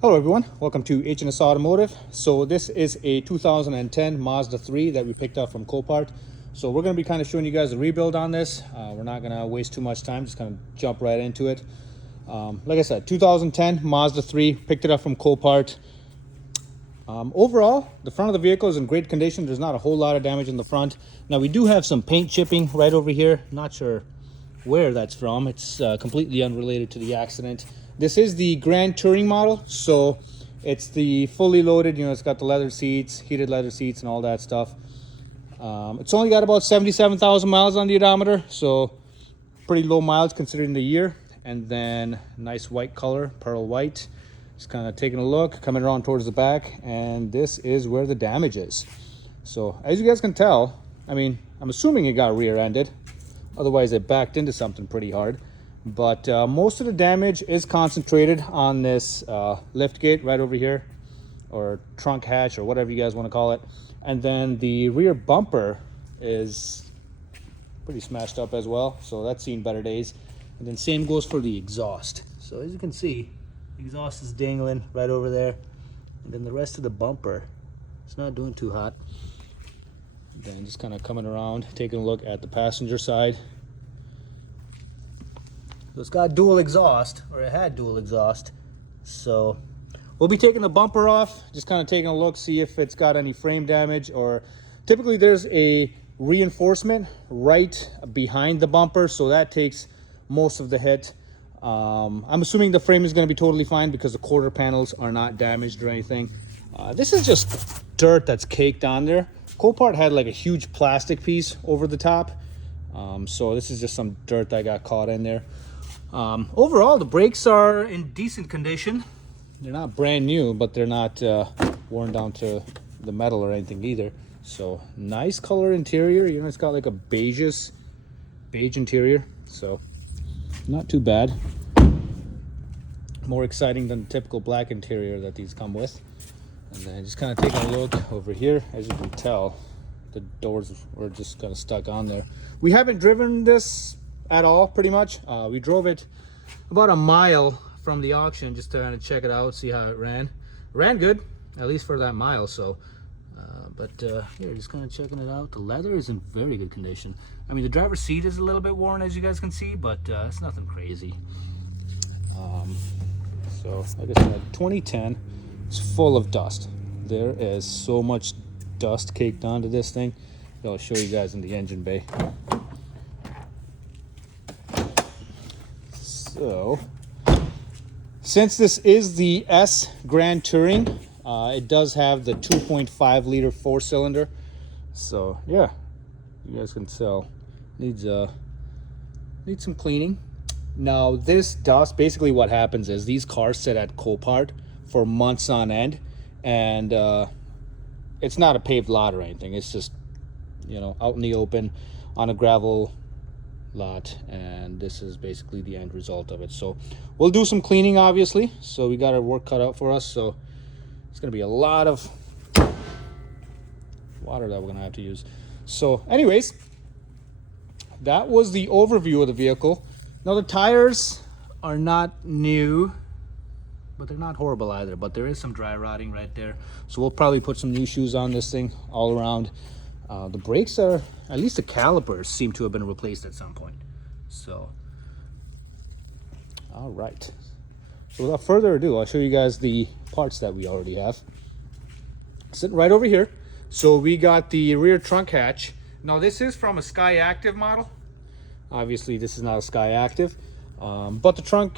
Hello everyone, welcome to H&S Automotive. So this is a 2010 Mazda 3 that we picked up from Copart. So we're going to be kind of showing you guys a rebuild on this. We're not going to waste too much time, just kind of jump right into it. Like I said, 2010 Mazda 3, picked it up from Copart. Overall, the front of the vehicle is in great condition. There's not a whole lot of damage in the front. Now we do have some paint chipping right over here. Not sure where that's from. It's completely unrelated to the accident. This is the Grand Touring model, so it's the fully loaded, it's got the leather seats, heated leather seats and all that stuff. It's only got about 77,000 miles on the odometer, so pretty low miles considering the year. And then nice white color, pearl white. Just kind of taking a look, coming around towards the back, and this is where the damage is. So as you guys can tell, I'm assuming it got rear-ended. Otherwise it backed into something pretty hard. But most of the damage is concentrated on this lift gate right over here, or trunk hatch, or whatever you guys want to call it. And then the rear bumper is pretty smashed up as well, so that's seen better days. And then same goes for the exhaust. So as you can see, the exhaust is dangling right over there. And then the rest of the bumper, it's not doing too hot. Then just kind of coming around, taking a look at the passenger side. So it's got dual exhaust, or it had dual exhaust. So we'll be taking the bumper off, just kind of taking a look, see if it's got any frame damage, or typically there's a reinforcement right behind the bumper, so that takes most of the hit. I'm assuming the frame is going to be totally fine because the quarter panels are not damaged or anything. This is just dirt that's caked on there. Copart had like a huge plastic piece over the top, so this is just some dirt that got caught in there. Overall, the brakes are in decent condition. They're not brand new, but they're not worn down to the metal or anything either. So nice color interior. It's got like a beige interior, so not too bad. More exciting than the typical black interior that these come with. And then just kind of taking a look over here, as you can tell, the doors were just kind of stuck on there. We haven't driven this at all, pretty much. We drove it about a mile from the auction just to kind of check it out, see how it ran. Ran good, at least for that mile. So here, just kind of checking it out. The leather is in very good condition. The driver's seat is a little bit worn, as you guys can see, but it's nothing crazy. So like I said, 2010, it's full of dust. There is so much dust caked onto this thing. I'll show you guys in the engine bay. So, since this is the S Grand Touring, it does have the 2.5 liter 4-cylinder. So yeah, you guys can tell needs some cleaning. Now this dust, basically what happens is these cars sit at Copart for months on end, and it's not a paved lot or anything. It's just out in the open on a gravel lot, and this is basically the end result of it. So we'll do some cleaning, obviously, so we got our work cut out for us. So it's going to be a lot of water that we're going to have to use. So anyways, that was the overview of the vehicle. Now the tires are not new, but they're not horrible either, but there is some dry rotting right there, so we'll probably put some new shoes on this thing all around. The brakes are, at least the calipers seem to have been replaced at some point. So, all right. So without further ado, I'll show you guys the parts that we already have. Sitting right over here. So we got the rear trunk hatch. Now this is from a Sky Active model. Obviously this is not a Sky Active, but the trunk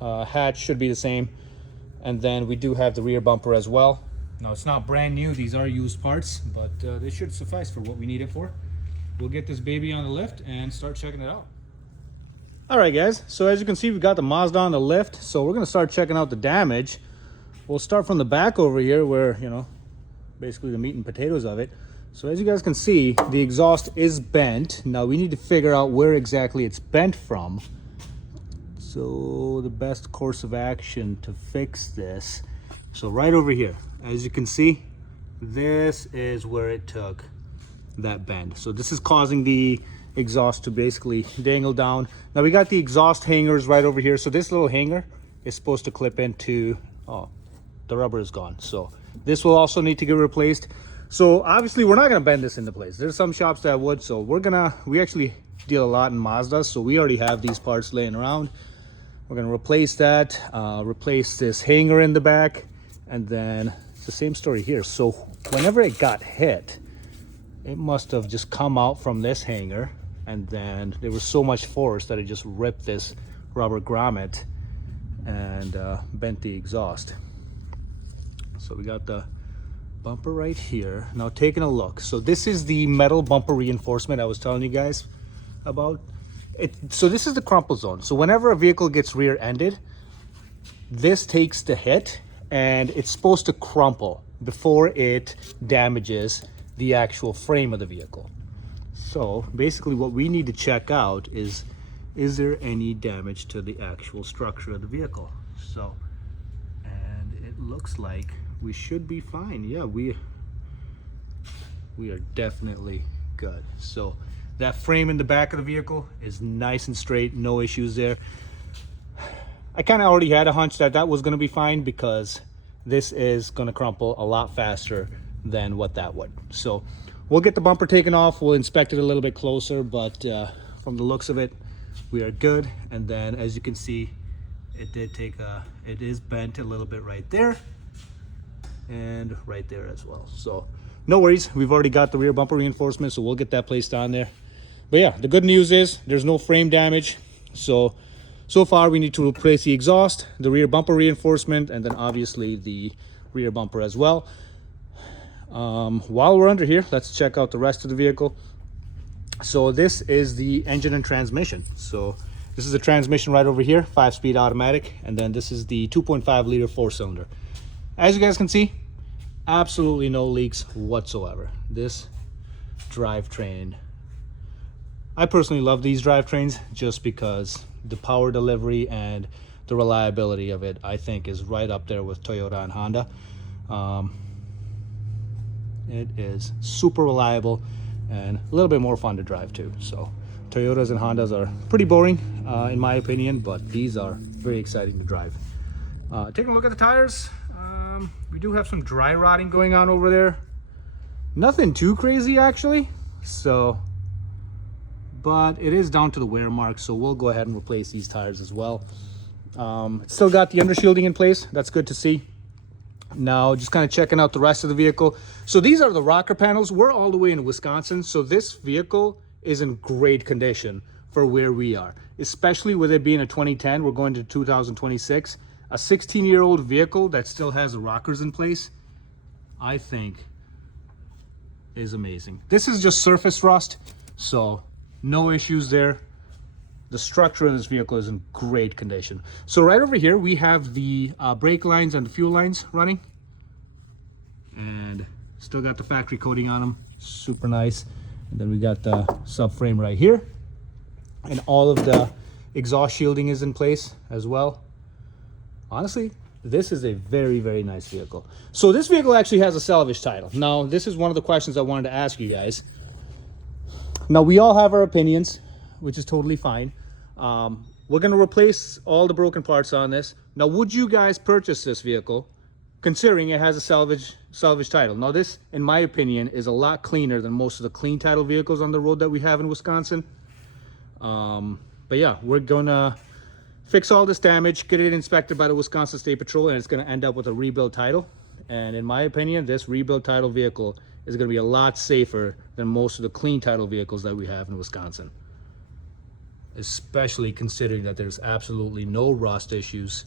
hatch should be the same. And then we do have the rear bumper as well. Now it's not brand new, these are used parts, but they should suffice for what we need it for. We'll get this baby on the lift and start checking it out. All right guys, so as you can see, we got the Mazda on the lift, so we're gonna start checking out the damage. We'll start from the back over here where, basically the meat and potatoes of it. So as you guys can see, the exhaust is bent. Now we need to figure out where exactly it's bent from. So the best course of action to fix this, so right over here, as you can see, this is where it took that bend. So this is causing the exhaust to basically dangle down. Now we got the exhaust hangers right over here. So this little hanger is supposed to clip into, oh, the rubber is gone. So this will also need to get replaced. So obviously we're not going to bend this into place. There's some shops that would. So we actually deal a lot in Mazda, so we already have these parts laying around. We're going to replace that, replace this hanger in the back, and then it's the same story here. So whenever it got hit, it must have just come out from this hanger, and then there was so much force that it just ripped this rubber grommet and bent the exhaust. So we got the bumper right here. Now taking a look, so this is the metal bumper reinforcement I was telling you guys about. So this is the crumple zone. So whenever a vehicle gets rear-ended, this takes the hit and it's supposed to crumple before it damages the actual frame of the vehicle. So basically what we need to check out is there any damage to the actual structure of the vehicle? So, and it looks like we should be fine. Yeah, we are definitely good. So that frame in the back of the vehicle is nice and straight, no issues there. I kind of already had a hunch that was going to be fine because this is going to crumple a lot faster than what that would. So we'll get the bumper taken off, we'll inspect it a little bit closer, but from the looks of it, we are good. And then as you can see, it is bent a little bit right there and right there as well. So no worries, we've already got the rear bumper reinforcement, so we'll get that placed on there. But yeah, the good news is there's no frame damage. So far we need to replace the exhaust, the rear bumper reinforcement, and then obviously the rear bumper as well. While we're under here, let's check out the rest of the vehicle. So this is the engine and transmission. So this is the transmission right over here, 5-speed automatic, and then this is the 2.5 liter 4-cylinder. As you guys can see, absolutely no leaks whatsoever. This drivetrain, I personally love these drivetrains just because the power delivery and the reliability of it, I think, is right up there with Toyota and Honda. It is super reliable and a little bit more fun to drive too. So Toyotas and Hondas are pretty boring in my opinion, but these are very exciting to drive. Taking a look at the tires, we do have some dry rotting going on over there. Nothing too crazy actually, but it is down to the wear mark, so we'll go ahead and replace these tires as well. It's still got the undershielding in place, that's good to see. Now just kind of checking out the rest of the vehicle. So these are the rocker panels. We're all the way in Wisconsin, so this vehicle is in great condition for where we are, especially with it being a 2010. We're going to 2026. A 16-year-old vehicle that still has the rockers in place, I think is amazing. This is just surface rust, so no issues there. The structure of this vehicle is in great condition. So right over here, we have the brake lines and the fuel lines running. And still got the factory coating on them, super nice. And then we got the subframe right here. And all of the exhaust shielding is in place as well. Honestly, this is a very, very nice vehicle. So this vehicle actually has a salvage title. Now, this is one of the questions I wanted to ask you guys. Now, we all have our opinions, which is totally fine. We're going to replace all the broken parts on this. Now, would you guys purchase this vehicle considering it has a salvage title? Now, this, in my opinion, is a lot cleaner than most of the clean title vehicles on the road that we have in Wisconsin. But yeah, we're going to fix all this damage, get it inspected by the Wisconsin State Patrol, and it's going to end up with a rebuild title. And in my opinion, this rebuild title vehicle is going to be a lot safer than most of the clean title vehicles that we have in Wisconsin. Especially considering that there's absolutely no rust issues.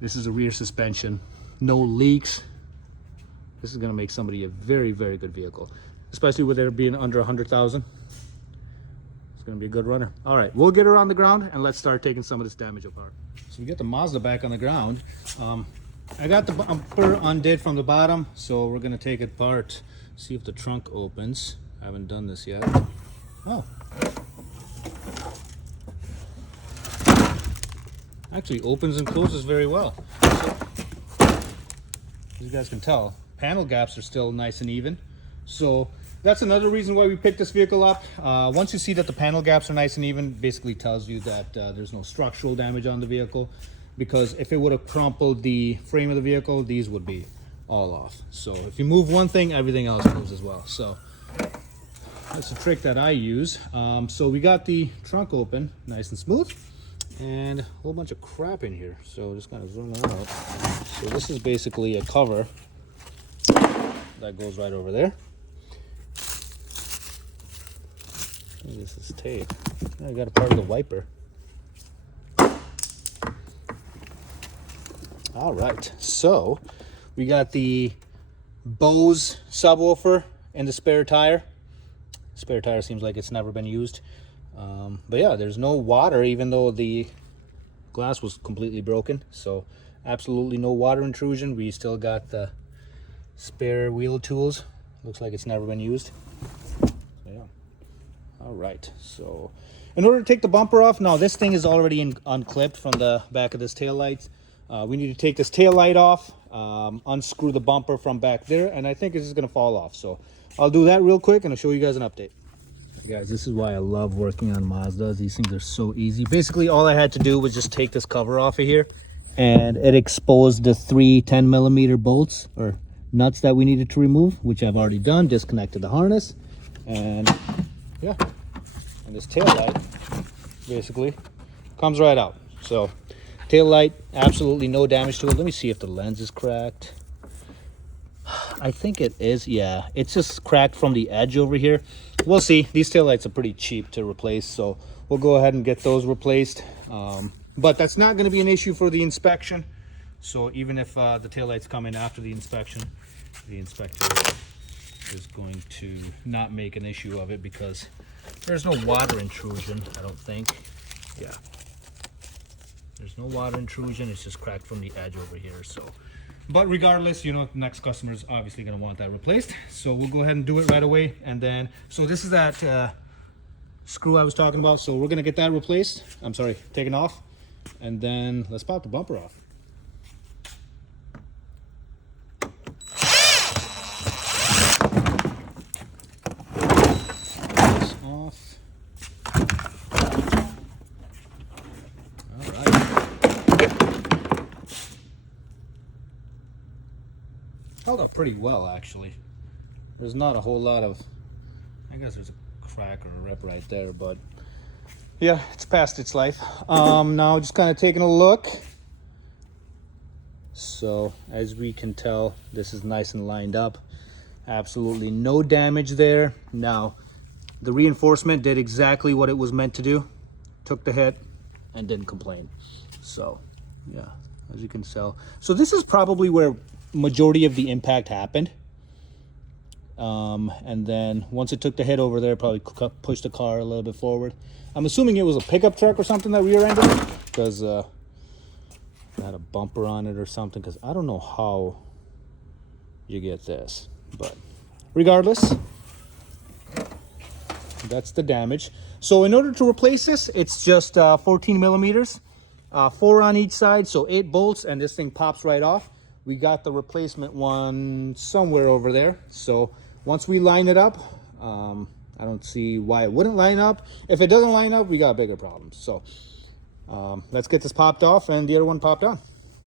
This is a rear suspension, no leaks. This is going to make somebody a very, very good vehicle, especially with it being under 100,000. It's going to be a good runner. All right, we'll get her on the ground and let's start taking some of this damage apart. So we get the Mazda back on the ground. I got the bumper undid from the bottom, so we're going to take it apart, see if the trunk opens. I haven't done this yet. Oh. Actually opens and closes very well. So, as you guys can tell, panel gaps are still nice and even. So that's another reason why we picked this vehicle up. Once you see that the panel gaps are nice and even, basically tells you that there's no structural damage on the vehicle. because if it would have crumpled the frame of the vehicle, these would be all off. So if you move one thing, everything else moves as well. So that's a trick that I use. So we got the trunk open nice and smooth, and a whole bunch of crap in here. So just kind of zoom it out. So this is basically a cover that goes right over there. This is tape. I got a part of the wiper. All right, so we got the Bose subwoofer and the spare tire. Spare tire seems like it's never been used. But yeah, there's no water, even though the glass was completely broken. So absolutely no water intrusion. We still got the spare wheel tools. Looks like it's never been used. So yeah. All right, so in order to take the bumper off, now this thing is already unclipped from the back of this tail light. We need to take this tail light off, unscrew the bumper from back there, and I think it's just gonna fall off. So I'll do that real quick and I'll show you guys an update. Guys, this is why I love working on Mazdas. These things are so easy. Basically, all I had to do was just take this cover off of here, and it exposed the 3 10mm bolts or nuts that we needed to remove, which I've already done. Disconnected the harness, and yeah, and this tail light basically comes right out. So tail light, absolutely no damage to it. Let me see if the lens is cracked. I think it is. Yeah, it's just cracked from the edge over here. We'll see. These taillights are pretty cheap to replace, so we'll go ahead and get those replaced. But that's not going to be an issue for the inspection. So even if the taillights come in after the inspection, the inspector is going to not make an issue of it because there's no water intrusion, I don't think. Yeah, there's no water intrusion. It's just cracked from the edge over here. So, but regardless, you know, the next customer is obviously going to want that replaced. So we'll go ahead and do it right away. And then, so this is that screw I was talking about. So we're going to get that replaced. I'm sorry, taken off. And then let's pop the bumper off. This off. All right. Held up pretty well, actually. There's not a whole lot of, I guess there's a crack or a rip right there, but yeah, it's past its life. Now just kind of taking a look. So as we can tell, this is nice and lined up. Absolutely no damage there. Now, the reinforcement did exactly what it was meant to do. Took the hit and didn't complain. So yeah, as you can tell. So this is probably where majority of the impact happened. And then once it took the hit over there, probably pushed the car a little bit forward. I'm assuming it was a pickup truck or something that rear-ended it, because it had a bumper on it or something, because I don't know how you get this. But regardless, that's the damage. So in order to replace this, it's just 14 millimeters, 4 on each side, so 8 bolts, and this thing pops right off. We got the replacement one somewhere over there. So once we line it up, I don't see why it wouldn't line up. If it doesn't line up, we got bigger problems. So let's get this popped off and the other one popped on.